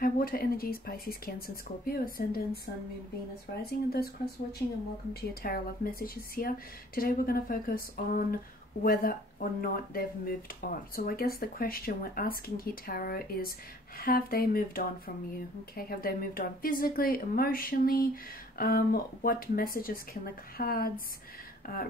Hi water energies, Pisces, Cancer and Scorpio, Ascendant, Sun, Moon, Venus, Rising, and those cross-watching, and welcome to your Tarot Love Messages here. Today we're going to focus on whether or not they've moved on. So I guess the question we're asking here, Tarot, is have they moved on from you? Okay, have they moved on physically, emotionally? What messages can the cards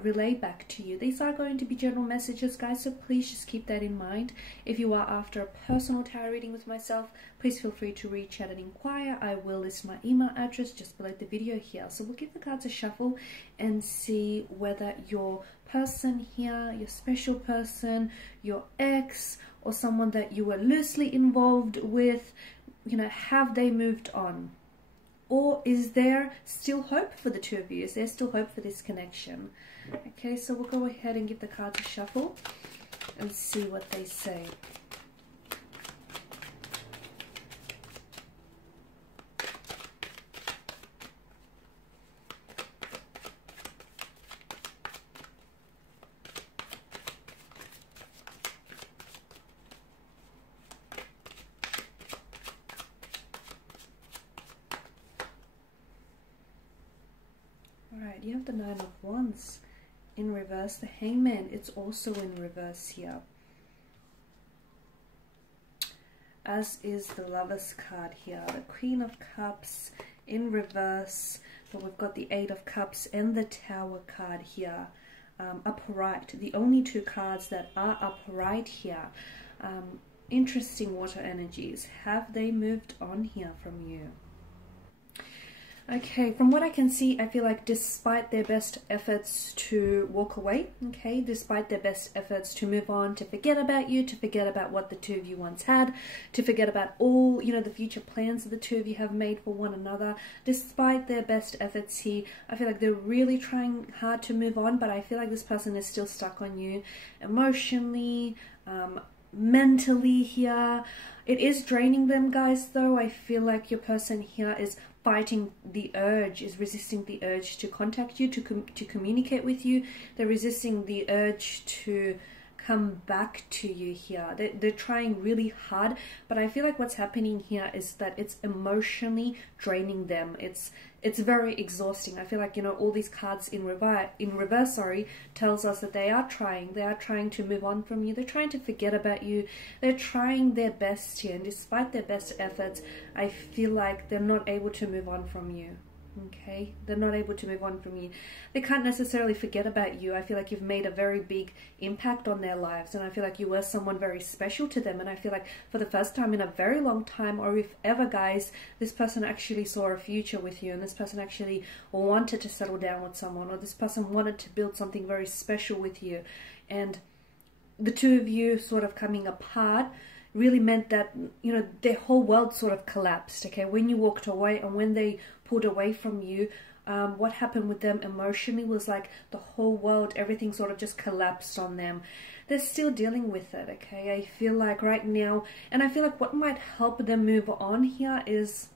relay back to you? These are going to be general messages, guys, so please just keep that in mind. If you are after a personal tarot reading with myself, please feel free to reach out and inquire. I will list my email address just below the video here. So we'll give the cards a shuffle and see whether your person here, your special person, your ex, or someone that you were loosely involved with, you know, have they moved on? Or is there still hope for the two of you? Is there still hope for this connection? Okay, so we'll go ahead and give the cards a shuffle and see what they say. Alright, you have the Nine of Wands in reverse. The Hangman, it's also in reverse here. As is the Lover's card here. The Queen of Cups in reverse. But we've got the Eight of Cups and the Tower card here. Upright. The only two cards that are upright here. Interesting water energies. Have they moved on here from you? Okay, from what I can see, I feel like despite their best efforts to walk away, okay, despite their best efforts to move on, to forget about you, to forget about what the two of you once had, to forget about all, you know, the future plans that the two of you have made for one another, despite their best efforts here, I feel like they're really trying hard to move on, but I feel like this person is still stuck on you emotionally, mentally here. It is draining them, guys, though. I feel like your person here is fighting the urge, is resisting the urge to contact you, to communicate with you. They're resisting the urge to come back to you here. They're trying really hard, but I feel like what's happening here is that it's emotionally draining them. It's very exhausting. I feel like, you know, all these cards in reverse, sorry, tells us that they are trying to move on from you. They're trying to forget about you. They're trying their best here, and despite their best efforts, I feel like they're not able to move on from you. Okay, they're not able to move on from you. They can't necessarily forget about you. I feel like you've made a very big impact on their lives, and I feel like you were someone very special to them. And I feel like for the first time in a very long time, or if ever, guys, this person actually saw a future with you, and this person actually wanted to settle down with someone, or this person wanted to build something very special with you. And the two of you sort of coming apart really meant that, you know, their whole world sort of collapsed, okay? When you walked away and when they pulled away from you, what happened with them emotionally was like the whole world, everything sort of just collapsed on them. They're still dealing with it, okay? I feel like right now, and I feel like what might help them move on here is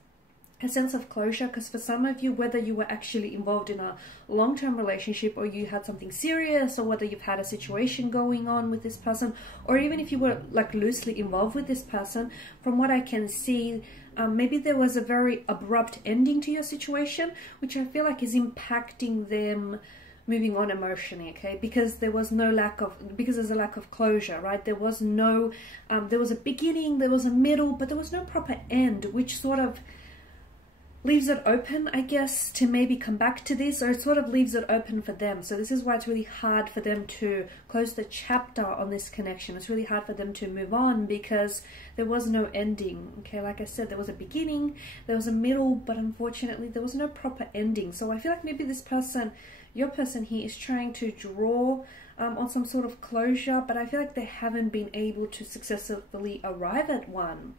a sense of closure, because for some of you, whether you were actually involved in a long-term relationship, or you had something serious, or whether you've had a situation going on with this person, or even if you were like loosely involved with this person, from what I can see, maybe there was a very abrupt ending to your situation, which I feel like is impacting them moving on emotionally, okay? Because there was no because there's a lack of closure, right? There was no, there was a beginning, there was a middle, but there was no proper end, which sort of leaves it open, I guess, to maybe come back to this, or it sort of leaves it open for them. So this is why it's really hard for them to close the chapter on this connection. It's really hard for them to move on because there was no ending, okay? Like I said, there was a beginning, there was a middle, but unfortunately there was no proper ending. So I feel like maybe this person, your person here, is trying to draw on some sort of closure, but I feel like they haven't been able to successfully arrive at one.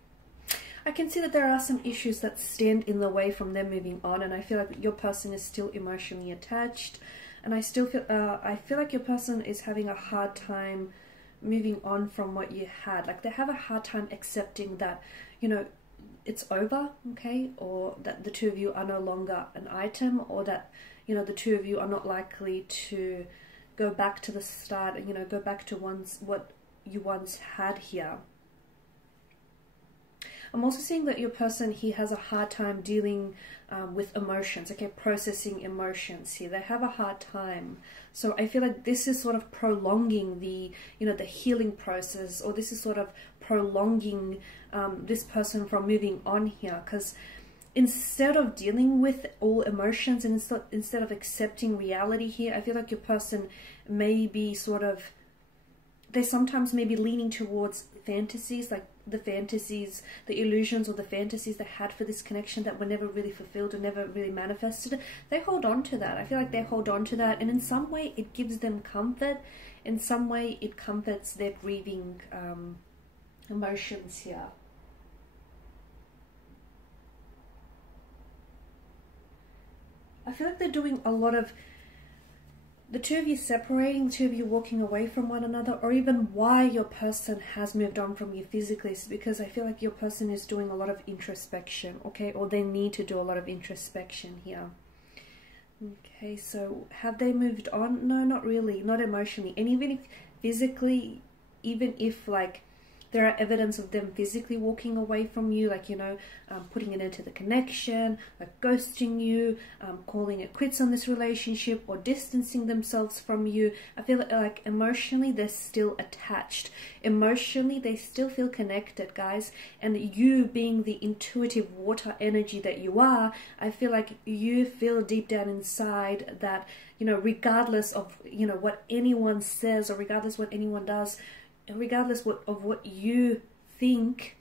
I can see that there are some issues that stand in the way from them moving on, and I feel like your person is still emotionally attached, and I feel like your person is having a hard time moving on from what you had. Like they have a hard time accepting that, you know, it's over, okay, or that the two of you are no longer an item, or that, you know, the two of you are not likely to go back to the start, and, you know, go back to what you once had here. I'm also seeing that your person, he has a hard time dealing with emotions, okay, processing emotions here. They have a hard time. So I feel like this is sort of prolonging the, the healing process, or this is sort of prolonging this person from moving on here, because instead of dealing with all emotions and instead of accepting reality here, I feel like your person may be sort of, they sometimes may be leaning towards fantasies, like the fantasies, the illusions or the fantasies they had for this connection that were never really fulfilled or never really manifested. They hold on to that. I feel like they hold on to that, and in some way it gives them comfort. In some way it comforts their grieving emotions here. I feel like they're doing a lot of, the two of you separating, the two of you walking away from one another, or even why your person has moved on from you physically, is because I feel like your person is doing a lot of introspection, okay, or they need to do a lot of introspection here. Okay, so have they moved on? No, not really, not emotionally. And even if physically, even if like there are evidence of them physically walking away from you, like, putting it into the connection, like ghosting you, calling it quits on this relationship, or distancing themselves from you. I feel like emotionally they're still attached. Emotionally they still feel connected, guys. And you being the intuitive water energy that you are, I feel like you feel deep down inside that, regardless of, what anyone says, or regardless what anyone does, regardless of what you think,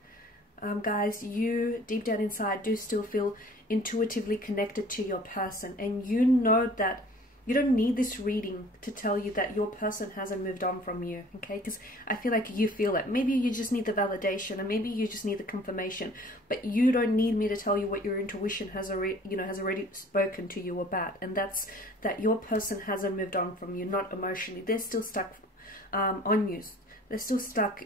guys, you deep down inside do still feel intuitively connected to your person. And you know that you don't need this reading to tell you that your person hasn't moved on from you, okay? Because I feel like you feel it. Maybe you just need the validation, and maybe you just need the confirmation, but you don't need me to tell you what your intuition has already, has already spoken to you about. And that's that your person hasn't moved on from you, not emotionally. They're still stuck on you. They're still stuck,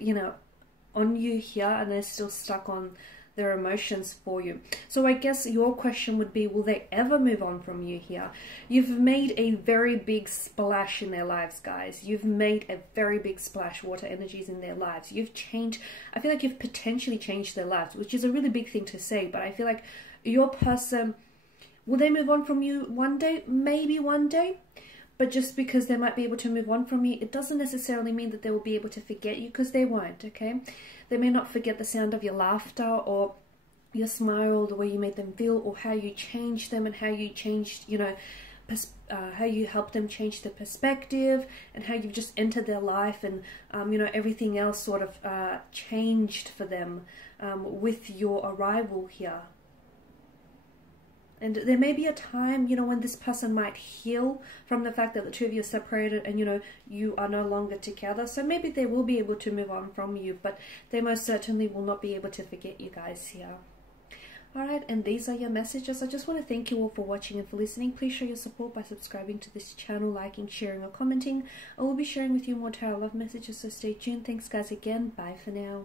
on you here, and they're still stuck on their emotions for you. So I guess your question would be, will they ever move on from you here? You've made a very big splash in their lives, guys. You've made a very big splash, water energies, in their lives. You've changed, I feel like you've potentially changed their lives, which is a really big thing to say, but I feel like your person, will they move on from you one day? Maybe one day. But just because they might be able to move on from you, it doesn't necessarily mean that they will be able to forget you, because they won't, okay? They may not forget the sound of your laughter, or your smile, the way you made them feel, or how you changed them, and how you changed, how you helped them change their perspective, and how you've just entered their life, and, everything else sort of changed for them with your arrival here. And there may be a time, when this person might heal from the fact that the two of you are separated, and, you are no longer together. So maybe they will be able to move on from you, but they most certainly will not be able to forget you guys here. Alright, and these are your messages. I just want to thank you all for watching and for listening. Please show your support by subscribing to this channel, liking, sharing, or commenting. I will be sharing with you more tarot love messages, so stay tuned. Thanks, guys, again. Bye for now.